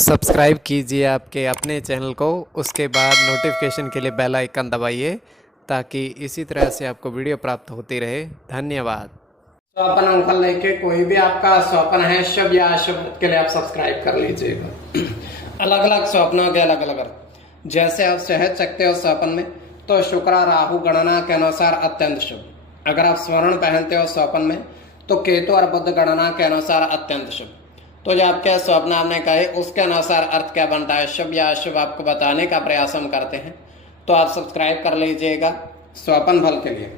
Subscribe कीजिए आपके अपने चैनल को, उसके बाद नोटिफिकेशन के लिए बेल आइकन दबाइए ताकि इसी तरह से आपको वीडियो प्राप्त होती रहे। धन्यवाद। स्वपन अंकल लेके कोई भी आपका स्वप्न है शुभ या अशुभ के लिए आप सब्सक्राइब कर लीजिएगा। अलग अलग स्वप्नों के अलग अलग अर्थ, जैसे आप सहज सकते हो स्वप्न में, तो शुक्र राहु गणना के अनुसार अत्यंत शुभ। अगर आप स्वर्ण पहनते हो स्वप्न में, तो केतु और बुध गणना के अनुसार अत्यंत शुभ। तो जो आपके स्वप्न आपने कहे उसके अनुसार अर्थ क्या बनता है, शुभ या अशुभ, आपको बताने का प्रयास हम करते हैं। तो आप सब्सक्राइब कर लीजिएगा स्वप्न फल के लिए,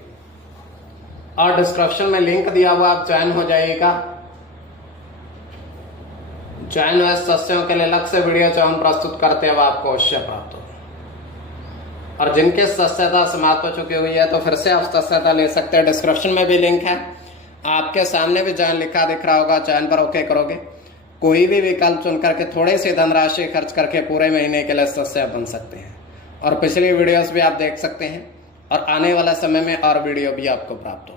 और डिस्क्रिप्शन में लिंक दिया हुआ, आप ज्वाइन हो जाइएगा। ज्वाइन हुए सदस्यों के लिए अलग से वीडियो जो हम प्रस्तुत करते हैं, आपको अवश्य प्राप्त हो। और जिनके सदस्यता समाप्त हो चुकी हुई है, तो फिर से आप सदस्यता ले सकते हैं। डिस्क्रिप्शन में भी लिंक है, आपके सामने भी ज्वाइन लिखा दिख रहा होगा। ज्वाइन पर ओके करोगे, कोई भी विकल्प चुन करके थोड़ी सी धनराशि खर्च करके पूरे महीने के लिए सदस्य बन सकते हैं। और पिछली वीडियोस भी आप देख सकते हैं, और आने वाला समय में और वीडियो भी आपको प्राप्त हो।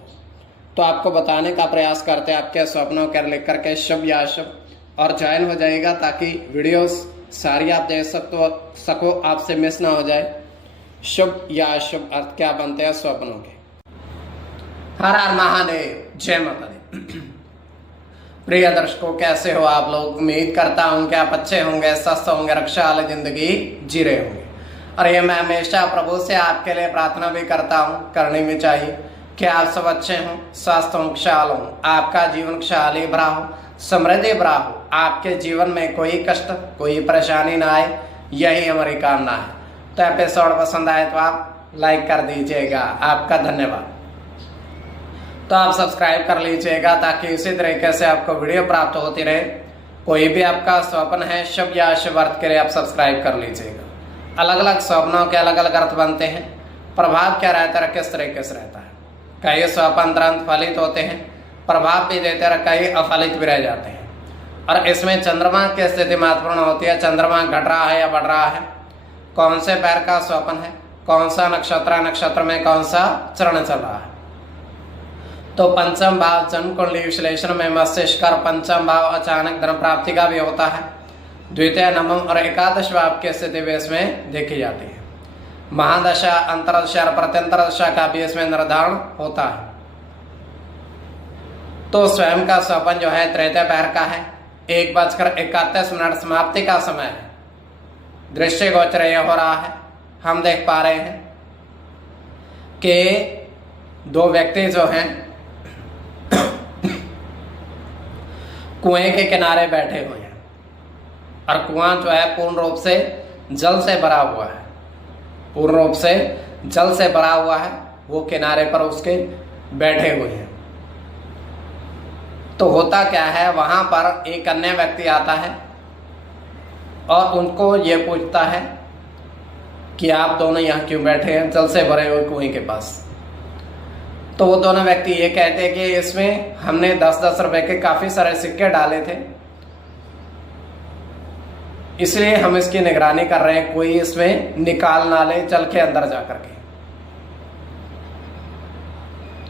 तो आपको बताने का प्रयास करते हैं आपके स्वप्नों के लेकर के शुभ या अशुभ, और ज्वाइन हो जाएगा ताकि वीडियोस सारी आप देख सको, आपसे मिस ना हो जाए। शुभ या अशुभ अर्थ क्या बनते हैं स्वप्नों के। हर हर महादेव, जय माता दी। प्रिय दर्शकों, कैसे हो आप लोग? उम्मीद करता हूं कि आप अच्छे होंगे, स्वस्थ होंगे, रक्षा वाली जिंदगी जी रहे होंगे। और ये मैं हमेशा प्रभु से आपके लिए प्रार्थना भी करता हूँ, करनी भी चाहिए, कि आप सब अच्छे हों, स्वस्थ हों, खुशहाल हों, आपका जीवन खुशहाली भरा हो, समृद्धि भरा हो, आपके जीवन में कोई कष्ट कोई परेशानी ना आए, यही हमारी कामना है। तो एपिसोड पसंद आए तो आप लाइक कर दीजिएगा, आपका धन्यवाद। तो आप सब्सक्राइब कर लीजिएगा ताकि इसी तरीके से आपको वीडियो प्राप्त होती रहे। कोई भी आपका स्वप्न है शुभ या अशुभ अर्थ के लिए आप सब्सक्राइब कर लीजिएगा। अलग अलग स्वप्नों के अलग अलग अर्थ बनते हैं, प्रभाव क्या रहता है, किस तरीके से रहता है। कई स्वप्न तुरंत फलित होते हैं, प्रभाव भी देते हैं, कई अफलित भी रह जाते हैं। और इसमें चंद्रमा की स्थिति महत्वपूर्ण होती है। चंद्रमा घट रहा है या बढ़ रहा है, कौन से पैर का स्वप्न है, कौन सा नक्षत्र में कौन सा चरण चल रहा है। तो पंचम भाव जन्म कुंडली विश्लेषण में मस्तिष्क और पंचम भाव अचानक धन प्राप्ति का भी होता है। द्वितीय, नवम और एकादश भाव की स्थिति भी इसमें देखी जाती है। महादशा, अंतरदशा और प्रत्यंतर दशा का भी इसमें निर्धारण होता है। तो स्वयं का स्वप्न जो है तृतीय पैर का है, 1:31 समाप्ति का समय है। दृश्य गोचर यह हो रहा है, हम देख पा रहे हैं कि दो व्यक्ति जो हैं कुएं के किनारे बैठे हुए हैं, और कुआं जो है पूर्ण रूप से जल से भरा हुआ है, पूर्ण रूप से जल से भरा हुआ है। वो किनारे पर उसके बैठे हुए हैं। तो होता क्या है, वहां पर एक अन्य व्यक्ति आता है और उनको ये पूछता है कि आप दोनों यहाँ क्यों बैठे हैं जल से भरे हुए कुएं के पास। तो वो दोनों व्यक्ति ये कहते हैं कि इसमें हमने 10-10 रुपए के काफी सारे सिक्के डाले थे, इसलिए हम इसकी निगरानी कर रहे हैं, कोई इसमें निकाल ना ले चल के अंदर जाकर के।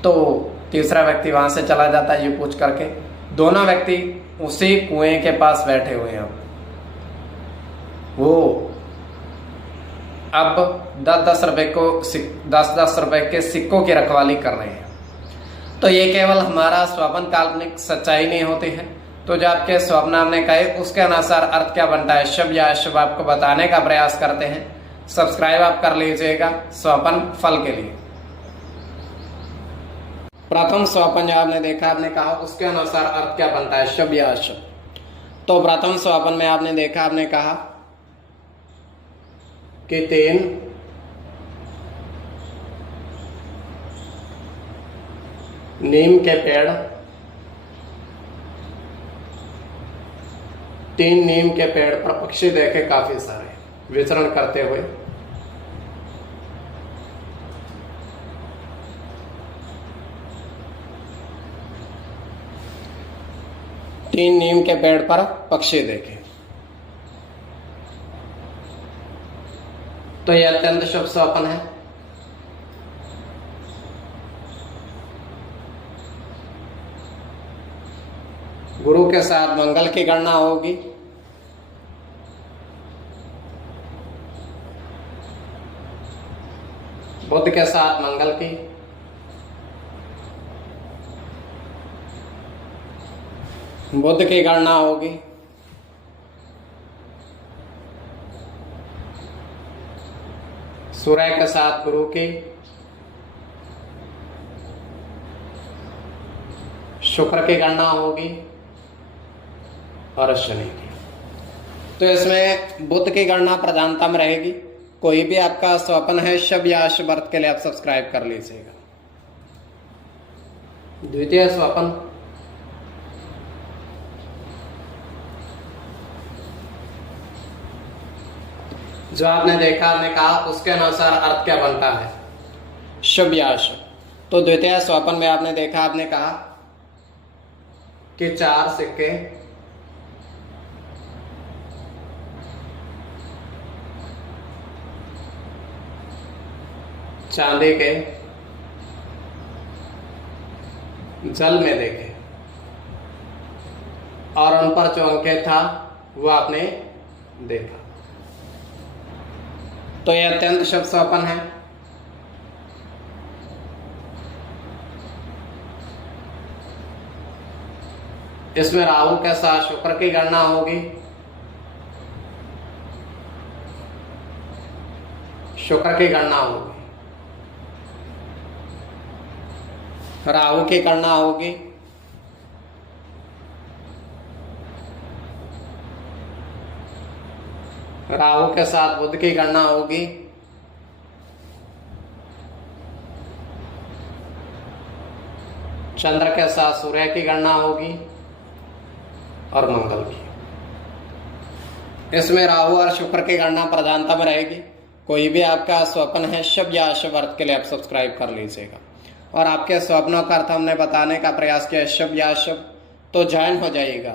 तो तीसरा व्यक्ति वहां से चला जाता है ये पूछ करके। दोनों व्यक्ति उसी कुएं के पास बैठे हुए हैं। वो अब 10-10 रुपए के सिक्कों की रखवाली कर रहे हैं। तो ये केवल हमारा स्वप्न काल्पनिक सच्चाई नहीं होती है। तो जो आपके स्वप्न हमने कहे उसके अनुसार अर्थ क्या बनता है, शुभ या अशुभ, आपको बताने का प्रयास करते हैं। सब्सक्राइब आप कर लीजिएगा स्वप्न फल के लिए। प्रथम स्वप्न जो आपने देखा, आपने कहा उसके अनुसार अर्थ क्या बनता है, शुभ या अशुभ। तो प्रथम स्वप्न में आपने देखा, आपने कहा कि 3 नीम के पेड़, 3 नीम के पेड़ पर पक्षी देखे काफी सारे विचरण करते हुए। तीन नीम के पेड़ पर पक्षी देखे, तो यह अत्यंत शुभ स्वप्न है। गुरु के साथ मंगल की गणना होगी। बुध के साथ मंगल की, बुध की गणना होगी सूर्य के साथ गुरु की, शुक्र की गणना होगी और शनि की। तो इसमें बुध की गणना प्रधानता में रहेगी। कोई भी आपका स्वप्न है शुभ या अशुभ अर्थ के लिए आप सब्सक्राइब कर लीजिएगा। द्वितीय स्वप्न, जो आपने देखा, आपने कहा, उसके अनुसार अर्थ क्या बनता है, शुभ या अशुभ। तो द्वितीय स्वप्न में आपने देखा, आपने कहा कि 4 सिक्के चांदी के जल में देखे और उन पर जो अंकित था वो आपने देखा। तो यह अत्यंत शुभ स्वप्न है। इसमें राहु के साथ शुक्र की गणना होगी, शुक्र की गणना होगी, राहु की गणना होगी, राहु के साथ बुध की गणना होगी, चंद्र के साथ सूर्य की गणना होगी और मंगल की। इसमें राहु और शुक्र की गणना प्रधानता में रहेगी। कोई भी आपका स्वप्न है शुभ या अशुभ अर्थ के लिए आप सब्सक्राइब कर लीजिएगा। और आपके स्वप्नों का अर्थ हमने बताने का प्रयास किया, शुभ या अशुभ, तो ज्वाइन हो जाइएगा।